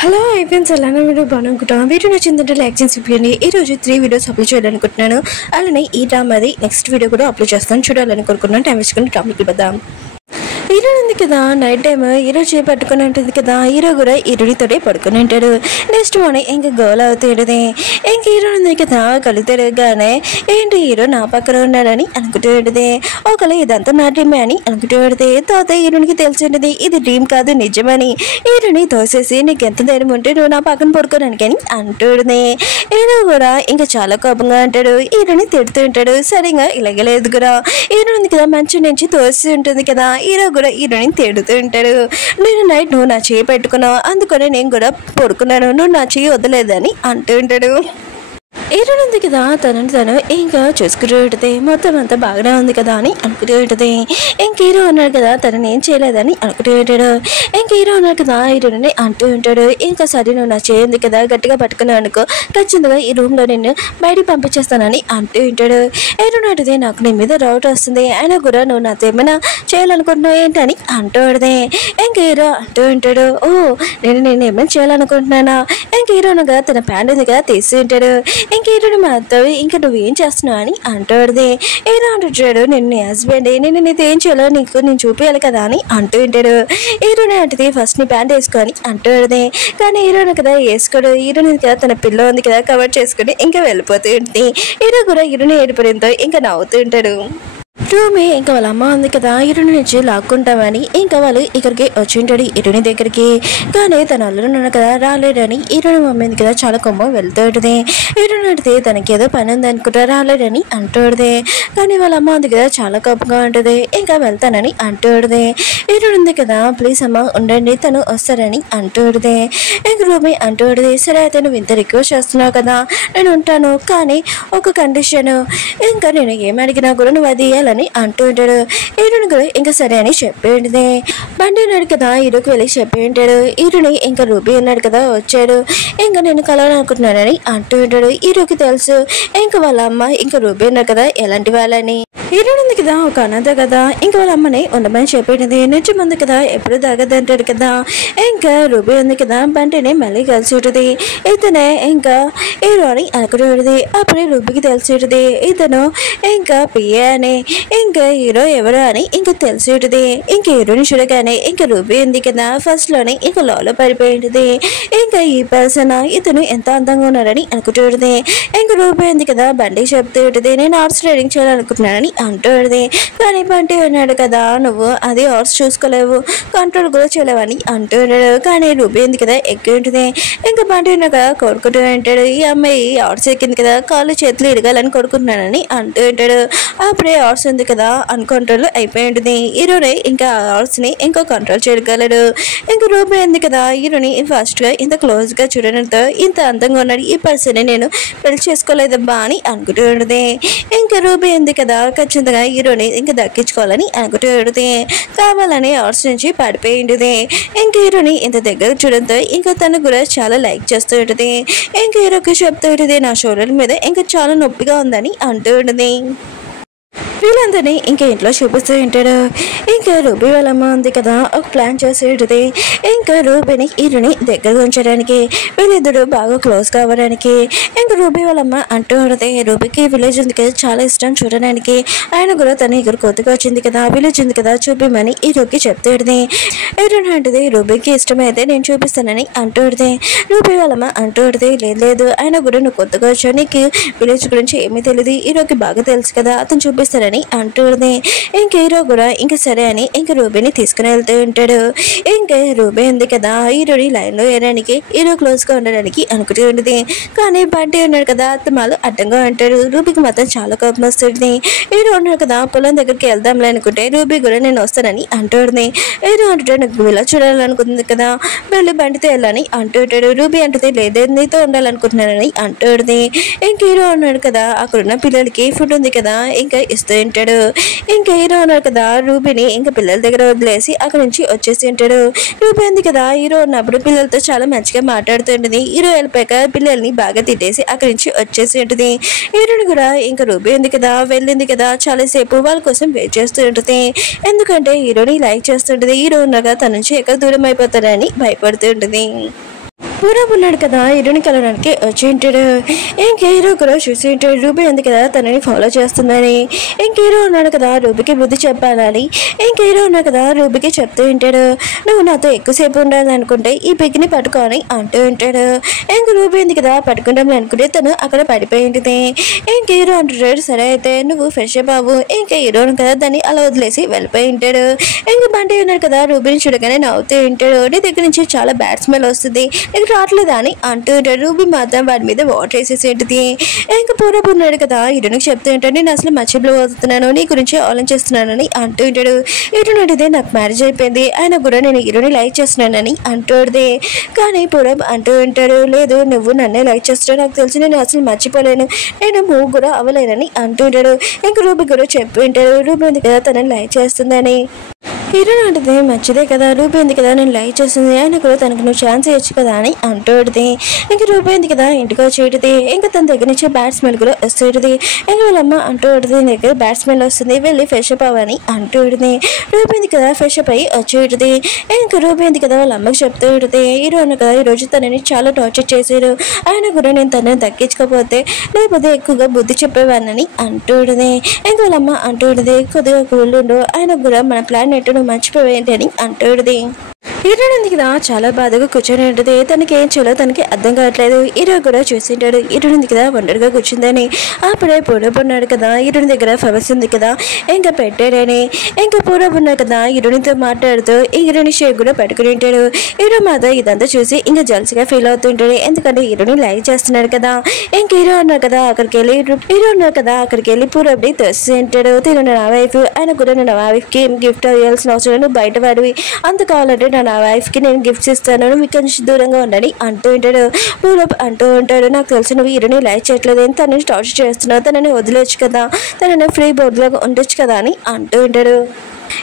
Hello friends, అలానే video బాగుంటున్నాను. Video నచ్చిందంటే like చేసి చూపించండి. ఈరోజు 3 వీడియోస్ అప్లోడ్ చేయాలనుకుంటున్నాను. అలానే ఈ డ్రామాది నెక్స్ట్ వీడియో కూడా అప్లోడ్ చేస్తాను. చూడాలని కోరుకున్నాను. టైం వేసుకుని టాపిక్ వద్దాం. హీరో ఉంది కదా, నైట్ టైమ్ హీరో చేపట్టుకుని ఉంటుంది కదా, హీరో కూడా హీరోడితోనే పడుకుని ఉంటాడు. నెక్స్ట్ మార్నింగ్ ఇంకా గోల్ అవుతుంటుంది. ఇంక హీరో ఉంది కదా, కళ్ళు తిరగగానే ఏంటి హీరో నా పక్కన ఉన్నాడని అనుకుంటూ ఉంటుంది. ఒకవేళ ఇదంతా నా డ్రీమే అని అనుకుంటూ ఉంటుంది. తర్వాత హీరోనికి తెలిసి ఉంటుంది ఇది డ్రీమ్ కాదు నిజమని. హీరోని తోసేసి నీకు ఎంత ధైర్యం ఉంటే నువ్వు నా పక్కన పడుకోడానికి అని అంటుంది. హీరో కూడా ఇంకా చాలా కోపంగా అంటాడు. హీరోని తిడుతూ ఉంటాడు. సరిగా ఇలాగలేదు కూడా హీరో ఉంది కదా, మంచి నుంచి తోసి ఉంటుంది కదా, హీరో కూడా హీరోని తిడుతూ ఉంటాడు. నేను నైట్ నువ్వు నా చేయి పెట్టుకున్నావు, అందుకనే నేను కూడా పడుకున్నాను, నువ్వు నా చేయి వదలేదని అంటూ ఉంటాడు. హీరో ఉంది కదా, తను ఇంకా చూసుకుంటూ ఉంటుంది. మొత్తం అంతా బాగానే ఉంది కదా అని అనుకుంటూ ఉంటుంది. ఇంక హీరో ఉన్నాడు కదా, తనని ఏం చేయలేదని అనుకుంటూ ఉంటాడు. ఇంక హీరో ఉన్నాడు కదా, హీరోని అంటూ ఉంటాడు. ఇంకా సరే నువ్వు నా చేయింది కదా, గట్టిగా పట్టుకున్నావు అనుకో, ఖచ్చితంగా ఈ రూమ్లో నేను బయటికి పంపించేస్తానని అంటూ ఉంటాడు. హీరో నాటిది నాకు నీ మీద డౌట్ వస్తుంది, అయినా కూడా నువ్వు నాతో ఏమైనా చేయాలనుకుంటున్నావు ఏంటని అంటూ ఉంటుంది. ఇంక హీరో అంటూ ఉంటాడు, ఓ నేను ఏమైనా చేయాలనుకుంటున్నానా. ఇంక హీరో అనగా తన ప్యాంట్ ఉంది కదా తీసి ఉంటాడు. ఇంక హీరోని మాతో ఇంకా నువ్వేం చేస్తున్నావు అని అంటాడుది. హీరో అంటాడు, నేను నీ హస్బెండ్, నేను నీతో ఏం చేయాలో నీకు నేను చూపించాలి కదా అని అంటూ ఉంటాడు. హీరోని అంటే ఫస్ట్ నీ ప్యాంట్ వేసుకొని అంటాడుది. కానీ హీరోని కదా వేసుకోడు. హీరోని కదా తన పిల్ల ఉంది కదా కవర్ చేసుకుని ఇంకా వెళ్ళిపోతూ ఉంటుంది. హీరో కూడా హీరోని ఏడిపడంతో ఇంకా నవ్వుతూ ఉంటాడు. రూమి ఇంకా వాళ్ళ అమ్మ ఉంది కదా, హీరోని నుంచి లాక్కుంటామని ఇంకా వాళ్ళు ఇక్కడికి వచ్చి ఉంటాడు హీరోని దగ్గరికి. కానీ తన అల్లుడు ఉన్నాడు కదా, రాలేడని హీరోని మమ్మీ కదా చాలా కొమ్మ వెళ్తూ ఉంటుంది. హీరోని అడితే తనకి ఏదో పని ఉంది అనుకుంటా రాలేడని అంటుంది. కానీ వాళ్ళ అమ్మ ఉంది కదా చాలా కోపంగా ఉంటుంది. ఇంకా వెళ్తానని అంటుంది. హీరోని ఉంది కదా, ప్లీజ్ అమ్మ ఉండండి తను వస్తారని అంటుంది. ఇంక రూమి అంటుంది, సరే అయితే నువ్వు ఇంత రిక్వెస్ట్ చేస్తున్నావు కదా, నేను ఉంటాను, కానీ ఒక కండిషన్, ఇంకా నేను ఏం అడిగినా కూడా నువ్వు అది అని అంటూ ఉంటాడు. హీరోని కూడా ఇంకా సరే అని చెప్పి ఉంటుంది. బండి ఉన్నాడు కదా, హీరోకి వెళ్ళి చెప్పి ఉంటాడు. హీరోని ఇంకా రూబీ ఉన్నాడు కదా వచ్చాడు. ఇంకా నేను కలవాలనుకుంటున్నానని అంటూ ఉంటాడు. హీరోకి తెలుసు ఇంకా వాళ్ళ అమ్మ ఇంకా రూబీ ఉన్నారు కదా ఎలాంటి వాళ్ళని. హీరోని ఉంది కదా ఒక అనాథ కదా, ఇంకా వాళ్ళ అమ్మని ఉండమని చెప్పింది. నిజం ఉంది కదా ఎప్పుడు తాగదంటాడు కదా. ఇంకా రూబీ ఉంది కదా, బంటిని మళ్ళీ కలిసి ఉంటుంది. ఇతనే ఇంకా హీరోని అనుకుంటుంది. అప్పుడు రూబీకి తెలిసి ఉంటుంది ఇతను ఇంకా పిఏ అని. ఇంకా హీరో ఎవరు అని ఇంకా తెలిసి ఉంటుంది. ఇంకా హీరోని చూడగానే ఇంకా రూబీ ఉంది కదా ఫస్ట్ లోనే ఇంకా లోలో పడిపోయింది. ఇంకా ఈ పర్సన్ ఇతను ఎంత అందంగా ఉన్నాడని అనుకుంటుంది. ఇంకా రూబీ ఉంది కదా బండి చెప్తూ ఉంటుంది, నేను హార్స్ రైడింగ్ చేయాలనుకుంటున్నానని అంటుంది. కానీ బంటి ఉన్నాడు కదా, నువ్వు అది హార్స్ చూసుకోలేవు, కంట్రోల్ కూడా చేయలేవని అంటున్నాడు. కానీ రూబీ ఉంది కదా ఎక్కి ఉంటుంది. ఇంకా బంటి ఉన్నా కదా కొడుకుంటూ ఉంటాడు. ఈ అమ్మాయి హార్స్ ఎక్కింది కదా, కాళ్ళు చేతులు ఇరగాలని కొడుకుంటున్నానని అంటూ ఉంటాడు. అప్పుడే హార్స్ ఉంది కదా అన్కంట్రోల్ అయిపోయి ఉంటుంది. హీరోని ఇంకా హార్స్ ని ఇంకా కంట్రోల్ చేయగలడు. ఇంకా రూబీ ఉంది కదా, హీరోని ఫస్ట్ గా ఇంత క్లోజ్ గా చూడడంతో ఇంత అందంగా ఉన్నాడు ఈ పర్సన్ నేను పెళ్లి చేసుకోలేదబ్బా అని అనుకుంటూ ఉంటుంది. ఇంకా రూబీ ఉంది కదా ఖచ్చితంగా హీరోని ఇంకా దక్కించుకోవాలని అనుకుంటూ ఉంటుంది. కావాలని హార్స్ నుంచి పడిపోయి ఉంటుంది. ఇంకా హీరోని ఇంత దగ్గర చూడడంతో ఇంకా తను కూడా చాలా లైక్ చేస్తూ ఉంటుంది. ఇంకా హీరోకి చెప్తూ ఉంటుంది నా షోల్డర్ మీద ఇంకా చాలా నొప్పిగా ఉందని అంటూ ఉంటుంది. వీళ్ళందరినీ ఇంకా ఇంట్లో చూపిస్తూ ఉంటాడు. ఇంకా రూబీ వాళ్ళ అమ్మ ఉంది కదా ఒక ప్లాన్ చేసి ఉంటుంది. ఇంకా రూబీని హీరోని దగ్గరగా ఉంచడానికి, వీళ్ళిద్దరు బాగా క్లోజ్ కావడానికి. ఇంకా రూబీ వాళ్ళమ్మ అంటూ ఉంటుంది రూబీకి విలేజ్ ఉంది కదా చాలా ఇష్టం చూడడానికి, ఆయన కూడా తను ఇక్కడ కొత్తగా వచ్చింది కదా విలేజ్ ఉంది కదా చూపిమని హీరోకి చెప్తూ ఉంటుంది. హీరోని అంటుంది రూబీకి ఇష్టమైతే నేను చూపిస్తానని అంటూ ఉంటుంది. రూబీ వాళ్ళమ్మ అంటూ ఉంటుంది లేదు ఆయన కూడా నువ్వు కొత్తగా వచ్చావు, నీకు విలేజ్ గురించి ఏమీ తెలియదు, హీరోకి బాగా తెలుసు కదా అతను చూపిస్తారని అంటుంది. ఇంక హీరో కూడా ఇంకా సరే అని ఇంకా రూబీని తీసుకుని వెళ్తూ ఉంటాడు. ఇంకా రూబీ ఉంది కదా హీరోని లైన్ లో వేయడానికి హీరో క్లోజ్ గా ఉండడానికి అనుకుంటూ ఉంటుంది. కానీ బంటి ఉన్నాడు కదా అత్తమాలు అడ్డంగా ఉంటాడు. రూబీకి మాత్రం చాలా కోపం వస్తుంది. హీరో ఉన్నాడు కదా పొలం దగ్గరికి వెళ్దాంలే అనుకుంటే రూబీ కూడా నేను వస్తానని అంటుంది. హీరో అంటుంటే నాకు ఇలా చూడాలనుకుంటుంది కదా, వెళ్ళి బండితో వెళ్ళాలని అంటుంటాడు. రూబీ అంటుంది లేదే నీతో ఉండాలనుకుంటున్నానని అంటుంది. ఇంక హీరో ఉన్నాడు కదా అక్కడున్న పిల్లలకి ఫుడ్ ఉంది కదా ఇంకా ఇస్తూ ఉంటాడు. ఇంకా హీరో ఉన్నాడు కదా రూబీని ఇంకా పిల్లల దగ్గర వదిలేసి అక్కడ నుంచి వచ్చేసి ఉంటాడు. రూబీ ఉంది కదా హీరో ఉన్నప్పుడు పిల్లలతో చాలా మంచిగా మాట్లాడుతూ ఉంటుంది. హీరో వెళ్ళిపోయాక పిల్లల్ని బాగా తిట్టేసి అక్కడి నుంచి వచ్చేసి ఉంటుంది. హీరోని కూడా ఇంకా రూబీ ఉంది కదా వెళ్ళింది కదా చాలాసేపు వాళ్ళ కోసం వెయిట్ చేస్తూ ఉంటుంది. ఎందుకంటే హీరోని లైక్ చేస్తుంటుంది. హీరో ఉన్నాక తన నుంచి ఎక్కడ దూరం అయిపోతాడని భయపడుతూ ఉంటుంది. పూరబ్ ఉన్నాడు కదా హీరోని కలవడానికి వచ్చి ఉంటాడు. ఇంక హీరో కూడా చూసి ఉంటాడు రూబీ ఉంది కదా తనని ఫాలో చేస్తుందని. ఇంక హీరో ఉన్నాడు కదా రూబీకి బుద్ధి చెప్పాలని. ఇంక హీరో ఉన్నాడు కదా రూబీకి చెప్తూ ఉంటాడు, నువ్వు నాతో ఎక్కువసేపు ఉండాలి అనుకుంటే ఈ పిగ్ని పట్టుకొని అంటూ ఉంటాడు. ఇంక రూబీ ఉంది కదా పట్టుకుంటాం అనుకుంటే తను అక్కడ పడిపోయి ఉంటుంది. ఇంక హీరో అంటాడు, సరే అయితే నువ్వు ఫ్రెష్ బాబు. ఇంక హీరో కదా దాన్ని అలా వదిలేసి వెళ్ళిపోయి ఉంటాడు. ఇంక బంటి ఉన్నాడు కదా రూబీని చూడగానే నవ్వుతూ ఉంటాడు, నీ దగ్గర నుంచి చాలా బ్యాడ్ స్మెల్ వస్తుంది, నీకు రావట్లేదా అని అంటూ ఉంటాడు. రూబీ మాత్రం వాడి మీద వాటర్ వేసేసి ఉంటుంది. ఇంకా పూరబ్ ఉన్నాడు కదా హీరోనికి చెప్తూ ఉంటాడు, నేను అసలు మర్చిపోయి అవుతున్నాను, నీ గురించి ఆలోచిస్తున్నానని అంటూ ఉంటాడు. హీరోనిదే నాకు మ్యారేజ్ అయిపోయింది, ఆయన కూడా నేను హీరోని లైక్ చేస్తున్నానని అంటుంది. కానీ పూరబ్ అంటూ ఉంటాడు, లేదు నువ్వు నన్నే లైక్ చేస్తున్నావు, నాకు తెలిసి నేను అసలు మర్చిపోలేను, నేను మూవ్ కూడా అవ్వలేనని అంటూ ఉంటాడు. ఇంకా రూబీ కూడా చెప్పి ఉంటాడు రూబీ ఉంది కదా తనని లైక్ చేస్తుందని. హీరో అంటే మంచిదే కదా, రూబీ ఉంది కదా నేను లైక్ చేస్తుంది, ఆయన కూడా తనకు నువ్వు ఛాన్స్ ఇవ్వచ్చు కదా అని అంటుంది. ఇంక రూబీ ఉంది కదా ఇంటికి వచ్చేది. ఇంకా తన దగ్గర నుంచి బ్యాడ్ స్మెల్ కూడా వస్తుంది. ఇంకా వాళ్ళమ్మ అంటూ ఉంటుంది, నీ దగ్గర బ్యాడ్ స్మెల్ వస్తుంది, వెళ్ళి ఫ్రెష్ అప్ అవ్వని అంటూ ఉంటుంది. రూబీ ఉంది కదా ఫ్రెష్ అప్ అయ్యి వచ్చేది. ఇంకా రూబీ ఉంది కదా వాళ్ళ అమ్మకి చెప్తూ ఉంటుంది, హీరో అన్న కదా ఈరోజు తనని చాలా టార్చర్ చేశాడు, ఆయన కూడా నేను తనని దక్కించకపోతే లేకపోతే ఎక్కువగా బుద్ధి చెప్పేవాడిని అంటూ ఉంటుంది. ఇంకా వాళ్ళమ్మ అంటూ ఉంటుంది, కొద్దిగా కూల్ ఆయన కూడా మన ప్లాన్ ఎట్టు మర్చిపోయేంటి అని అంటుంది. హీరో ఉంది కదా చాలా బాధగా కూర్చొని ఉంటుంది. తనకి ఏం చేయాలో తనకి అర్థం కావట్లేదు. హీరో కూడా చూసింటాడు హీరో ఉంది కదా ఒంటరిగా కూర్చుందని. అప్పుడే పూరబ్ ఉన్నాడు కదా హీరోని దగ్గర ఫ్లవర్స్ ఉంది కదా ఇంకా పెట్టాడని. ఇంకా పూరబ్ ఉన్నాడు కదా హీరోనితో మాట్లాడుతూ హీరోని షేక్ కూడా పెట్టుకుని ఉంటాడు. హీరో మాత్రం ఇదంతా చూసి ఇంకా జల్స్గా ఫీల్ అవుతుంటాడు, ఎందుకంటే హీరోని లైక్ చేస్తున్నాడు కదా. ఇంక హీరో ఉన్నాడు కదా అక్కడికి వెళ్ళి పూరబ్ని తెచ్చి ఉంటాడు, తిను నా వైఫ్, ఆయన కూడా నా వైఫ్కి గిఫ్ట్ ఇవ్వాల్సిన అవసరం, నువ్వు బయట వాడివి, అంత కావాలంటే నా వైఫ్కి నేను గిఫ్ట్స్ ఇస్తాను, నువ్వు ఇక్కడ నుంచి దూరంగా ఉండని అంటూ ఉంటాడు. పూరబ్ అంటూ ఉంటాడు, నాకు తెలిసి నువ్వు హీరోని లైక్ చేయట్లేదు, తనని టార్చర్ చేస్తున్నావు, తనని వదిలేచ్చు కదా, తనని ఫ్రీ బోర్డులాగా ఉండొచ్చు కదా అని అంటూ ఉంటాడు.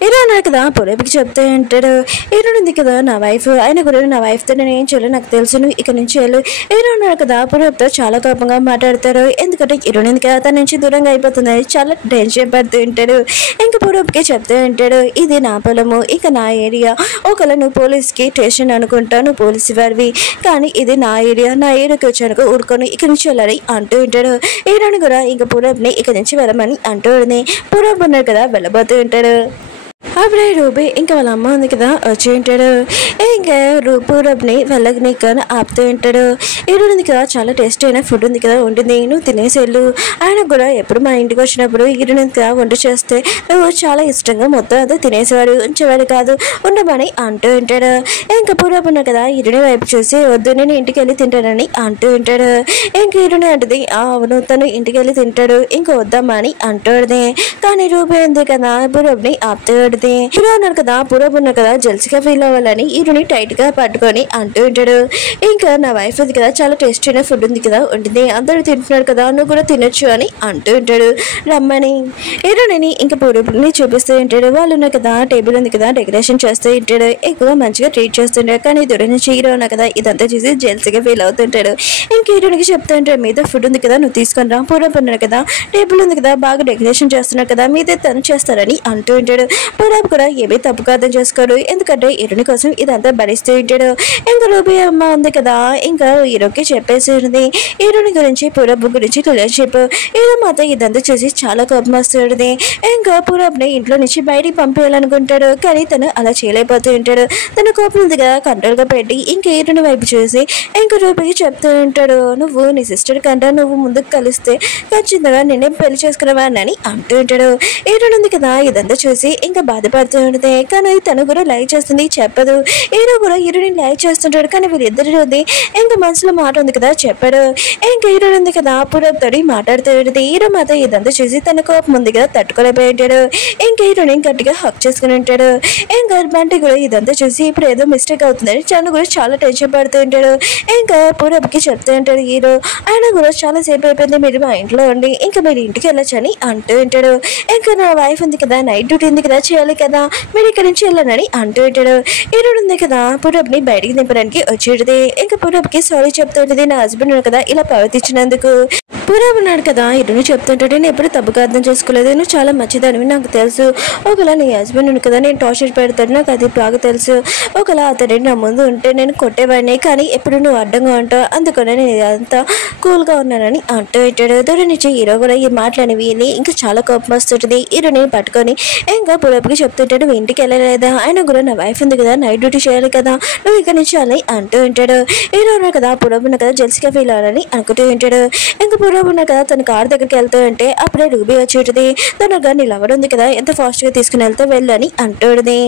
హీరో అన్నాడు కదా పూరబ్కి చెప్తూ ఉంటాడు, హీరో ఉంది కదా నా వైఫ్, ఆయన కూడా నా వైఫ్తో నేను ఏం చేయాలో నాకు తెలుసు, నువ్వు ఇక్కడ నుంచి వెళ్ళు. హీరో అన్నాడు కదా పూరబ్తో చాలా కోపంగా మాట్లాడతారు, ఎందుకంటే హీరో ఉంది కదా తన నుంచి దూరంగా అయిపోతుందని చాలా టెన్షన్ పడుతూ ఉంటాడు. ఇంకా పూరబ్కి చెప్తూ ఉంటాడు, ఇది నా పొలము, ఇక నా ఏరియా, ఒకవేళ నువ్వు పోలీస్కి స్టేషన్ అనుకుంటా, నువ్వు పోలీసు వారివి, కానీ ఇది నా ఏరియాకి వచ్చానుకో ఊరుకొని ఇక్కడ నుంచి వెళ్ళాలి అంటూ ఉంటాడు. హీరోని కూడా ఇంకా పూరబ్ని ఇక్కడ నుంచి వెళ్ళమని అంటూ ఉంది. పూరబ్ ఉన్నాడు కదా వెళ్ళబోతూ ఉంటాడు. అప్పుడే రూబీ ఇంకా వాళ్ళ అమ్మ ఉంది కదా వచ్చి ఉంటాడు. ఇంకా పూరబ్ని వెళ్ళని కానీ ఆపుతూ ఉంటాడు. హీరోని ఉంది కదా చాలా టేస్ట్ అయిన ఫుడ్ ఉంది కదా ఉంటుంది, నువ్వు తినేసేళ్ళు, ఆయన కూడా ఎప్పుడు మా ఇంటికి వచ్చినప్పుడు హీరోని కదా వంట చేస్తే నువ్వు చాలా ఇష్టంగా మొత్తం అదే తినేసేవాడు, ఉంచేవాడు కాదు, ఉండమని అంటూ ఉంటాడు. ఇంకా పూరబ్ ఉన్నా కదా హీరోని వైపు చూసి వద్దు నేను ఇంటికి వెళ్ళి తింటానని అంటూ ఉంటాడు. ఇంక హీరోని అంటుంది, అవును తను ఇంటికి వెళ్ళి తింటాడు, ఇంకా వద్దామా అని అంటుంది. కానీ రూబీ ఉంది కదా పూరబ్ని ఆపుతూ ఉంటుంది. హీరో అన్నాడు కదా పూరబ్ ఉన్నా కదా జల్సీగా ఫీల్ అవ్వాలని హీరోని టైట్ గా పట్టుకొని అంటూ ఉంటాడు. ఇంకా నా వైఫ్ ఉంది కదా చాలా టేస్ట్ అయిన ఫుడ్ ఉంది కదా ఉంటుంది, అందరూ తింటున్నారు కదా నువ్వు కూడా తినొచ్చు అని అంటూ ఉంటాడు. రమ్మని హీరోని ఇంకా పూరబ్ని చూపిస్తూ ఉంటాడు. వాళ్ళు ఉన్నా కదా టేబుల్ ఉంది కదా డెకరేషన్ చేస్తూ ఉంటాడు, ఎక్కువ మంచిగా ట్రీట్ చేస్తుంటాడు. కానీ దూరం నుంచి హీరో ఉన్నా కదా ఇదంతా చూసి జల్సీగా ఫీల్ అవుతుంటాడు. ఇంక హీరోనికి చెప్తూ ఉంటాడు, మీద ఫుడ్ ఉంది కదా నువ్వు తీసుకొని రా, పూరబ్ ఉన్నాడు కదా టేబుల్ ఉంది కదా బాగా డెకరేషన్ చేస్తున్నాడు కదా మీదే తను చేస్తారని అంటూ ఉంటాడు. పూరబ్ కూడా ఏమీ తప్పుగా అర్థం చేసుకోడు, ఎందుకంటే హీరోని కోసం ఇదంతా భరిస్తూ ఉంటాడు. ఇంకా రూబీ అమ్మ ఉంది కదా ఇంకా హీరోకి చెప్పేసి ఉంది హీరోని గురించి పూరబ్ గురించి రిలేషన్షిప్. హీరో మాత్రం ఇదంతా చూసి చాలా కోపం వస్తుంది. ఇంకా పూరబ్ని ఇంట్లో నుంచి బయటికి పంపేయాలనుకుంటాడు, కానీ తను అలా చేయలేకపోతూ ఉంటాడు. తన కోపం ఉంది కదా కంట్రోల్ గా పెట్టి ఇంకా హీరోని వైపు చూసి ఇంకా రూబీకి చెప్తూ ఉంటాడు, నువ్వు నీ సిస్టర్ కంటే నువ్వు ముందుకు కలిస్తే ఖచ్చితంగా నేనే పెళ్లి చేసుకునేవాడిని అని అంటూ ఉంటాడు. హీరోని ఉంది కదా ఇదంతా చూసి ఇంకా బాధపడుతూ ఉంటుంది, కానీ తను కూడా లైక్ చేస్తుంది చెప్పదు. హీరో కూడా హీరోని లైక్ చేస్తుంటాడు, కానీ వీళ్ళిద్దరు ఉంది ఇంకా మనసులో మాట ఉంది కదా చెప్పాడు. ఇంకా హీరో ఉంది కదా పూరబ్ తోటి మాట్లాడుతూ ఉంటుంది. హీరో మాత్రం ఇదంతా చూసి తన కోపం ఉంది కదా తట్టుకోలేకపోయి ఉంటాడు. ఇంకా హీరోని గట్టిగా హక్ చేసుకుని ఉంటాడు. ఇంకా బంటి కూడా ఇదంతా చూసి ఇప్పుడు ఏదో మిస్టేక్ అవుతుందని తను కూడా చాలా టెన్షన్ పడుతూ ఉంటాడు. ఇంకా పూరబ్కి చెప్తూ ఉంటాడు హీరో, ఆయన కూడా చాలా సేపు అయిపోయింది మీరు మా ఇంట్లో ఉండి ఇంకా మీరు ఇంటికి వెళ్ళొచ్చని అంటూ ఉంటాడు. ఇంకా నా వైఫ్ ఉంది కదా నైట్ డ్యూటీ ఉంది కదా చేయాలి కదా మీరు ఇక్కడ నుంచి వెళ్ళానని అంటూ ఉంటాడు. హీరో ఉంది కదా పూరబ్ని బయటికి దింపడానికి వచ్చేది. ఇంకా పూరబ్కి సారీ చెప్తూ ఉంటుంది, నా హస్బెండ్ కదా ఇలా ప్రవర్తించినందుకు. పూరా ఉన్నాడు కదా, ఇరుని చెప్తుంటే నేను ఎప్పుడు తప్పుగా అర్థం చేసుకోలేదు, నువ్వు చాలా మంచిదానివి నాకు తెలుసు. ఒకలా నీ హస్బెండ్ ఉంది కదా, నేను టార్చర్ పెడతాను, నాకు అది బాగా తెలుసు. ఒకలా అతడి నా ముందు ఉంటే నేను కొట్టేవాడిని, కానీ ఎప్పుడు నువ్వు అడ్డంగా ఉంటావు, అందుకనే నేను ఇదంతా కూల్గా ఉన్నానని అంటూ ఇట్టాడు. దూరం నుంచి హీరో కూడా ఈ మాటలని విని ఇంకా చాలా కోపం వస్తుంటుంది. హీరోని పట్టుకొని ఇంకా పూరబ్కి చెప్తుంటాడు, నువ్వు ఇంటికి వెళ్ళలేదా, ఆయన కూడా నా వైఫ్ ఉంది కదా, నైట్ డ్యూటీ చేయాలి కదా, నువ్వు ఇక్కడ నుంచి అలా అంటూ ఉంటాడు. హీరో ఉన్నా కదా, పూరబ్ ఉన్నా కదా, జెల్సిగా ఫీల్ అవ్వాలని అనుకుంటూ ఉంటాడు. ఇంకా పూరబ్ ఉన్నా కదా, తన కార్ దగ్గరికి వెళ్తూ ఉంటే అప్పుడే రూబీ వచ్చేటిది. తన నీ లవర్ ఉంది కదా, ఎంత ఫాస్ట్గా తీసుకుని వెళ్తే వెళ్ళని అంటుంది.